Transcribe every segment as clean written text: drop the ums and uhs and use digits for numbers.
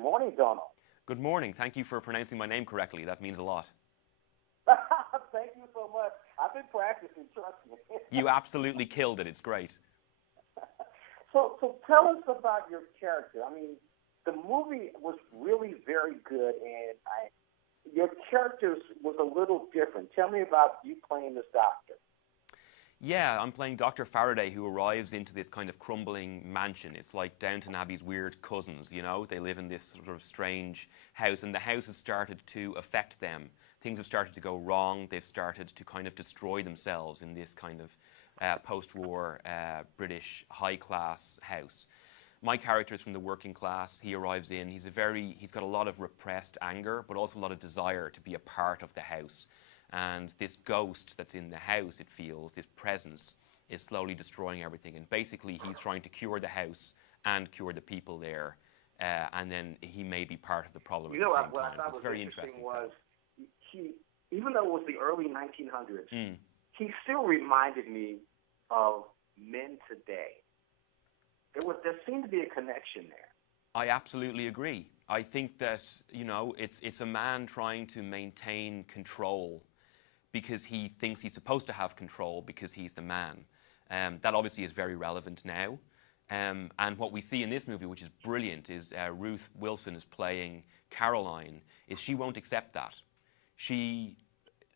Good morning, Domhnall. Good morning. Thank you for pronouncing my name correctly. That means a lot. Thank you so much. I've been practicing, trust me. You absolutely killed it. It's great. So tell us about your character. I mean, the movie was really very good, and your character was a little different. Tell me about you playing this doctor. Yeah, I'm playing Dr. Faraday, who arrives into this kind of crumbling mansion. It's like Downton Abbey's weird cousins, you know? They live in this sort of strange house, and the house has started to affect them. Things have started to go wrong. They've started to kind of destroy themselves in this kind of post-war British high-class house. My character is from the working class. He arrives in. He's got a lot of repressed anger, but also a lot of desire to be a part of the house. And this ghost that's in the house, it feels, this presence, is slowly destroying everything. And basically, he's trying to cure the house and cure the people there. And then he may be part of the problem at the same time. So it's very interesting. Even though it was the early 1900s, he still reminded me of men today. There seemed to be a connection there. I absolutely agree. I think that, you know, it's a man trying to maintain control because he thinks he's supposed to have control because he's the man. That obviously is very relevant now. And what we see in this movie, which is brilliant, is Ruth Wilson is playing Caroline, is she won't accept that. She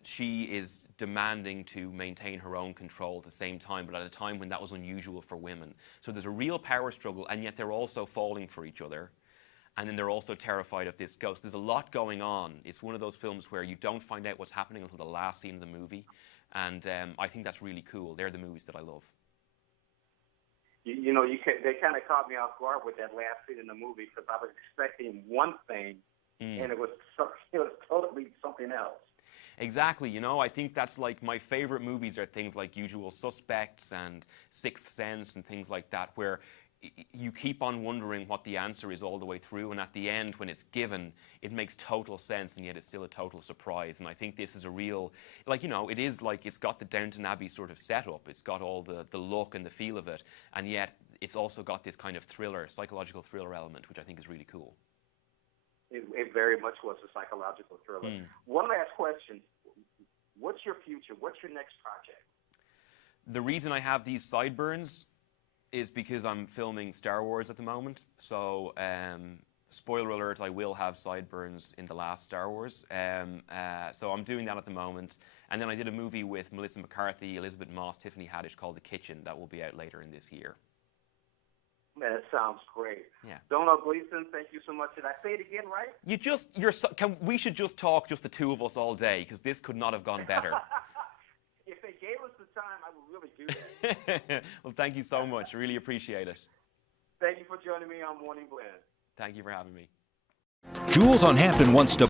is demanding to maintain her own control at the same time, but at a time when that was unusual for women. So there's a real power struggle, and yet they're also falling for each other. And then they're also terrified of this ghost. There's a lot going on. It's one of those films where you don't find out what's happening until the last scene of the movie. And I think that's really cool. They're the movies that I love. They kind of caught me off guard with that last scene in the movie because I was expecting one thing, and it was totally something else. Exactly. You know, I think that's like my favorite movies are things like Usual Suspects and Sixth Sense and things like that, where you keep on wondering what the answer is all the way through, and at the end, when it's given, it makes total sense, and yet it's still a total surprise. And I think this is a real, like, you know, it is like it's got the Downton Abbey sort of setup. It's got all the look and the feel of it, and yet it's also got this kind of thriller, psychological thriller element, which I think is really cool. It very much was a psychological thriller. One last question. What's your future? What's your next project? The reason I have these sideburns is because I'm filming Star Wars at the moment. So, spoiler alert, I will have sideburns in the last Star Wars. So I'm doing that at the moment. And then I did a movie with Melissa McCarthy, Elizabeth Moss, Tiffany Haddish called The Kitchen. That will be out later in this year. Man, that sounds great. Yeah. Domhnall Gleeson, thank you so much. Did I say it again right? We should just talk, just the two of us all day, because this could not have gone better. If they gave us the time, I would really do that. Well, thank you so much. I really appreciate it. Thank you for joining me on Morning Blend. Thank you for having me. Jules on Hampton wants to